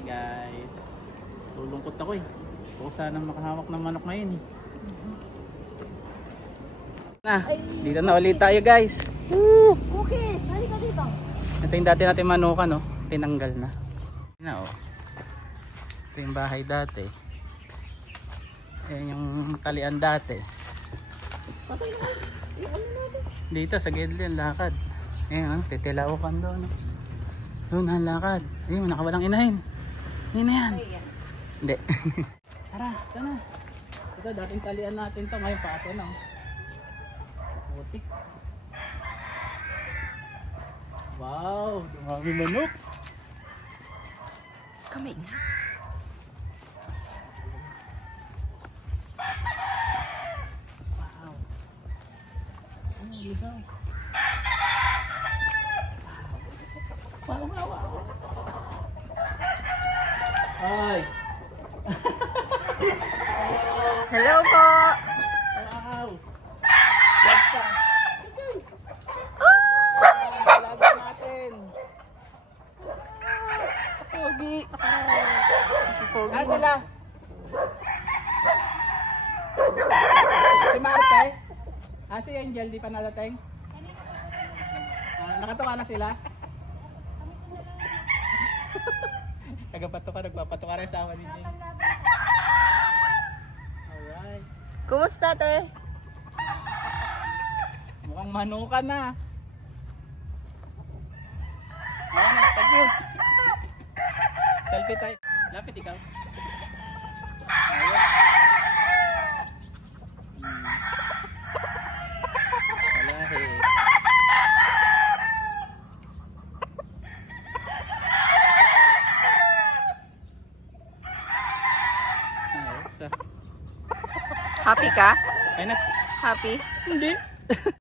Hi guys. Lulungkot ako eh. Gusto ko sanang makahawak ng manok ngayon eh. Dito na ulit tayo guys. Woo! Okay, halika dito. Ito yung dati natin manukan, no? Tinanggal na. Oh. Ito yung bahay dati. Ayan yung talian dati. Dito sa Gedlin, lakad. Ayan, titilawakan doon. Doon ang lakad. Ayun, nakawalang inahin. Ayun na yan. Hindi. Tara, ito na. Ito, dating talian natin to. Ngayon pa ito na. Putik. Wow, dumami manok. Kami nga. Wow. Ano dito? Wow, wow, wow. Ay. Hello po. Wow. Basta. Talaga natin. Pogi. Ah, sila. Si Marte. Ah, si Angel, di pa nadating. Nakatuka na sila. Tagapatuka, nagpapatuka rin sa awa ni Jane. Alright. Kumusta te? Mukhang manukan na. Ayan, thank you. Selfie tayo. Lapit ikaw. Ayos. Walahi. Ayos. Happy ka? Ayun na. Happy? Hindi.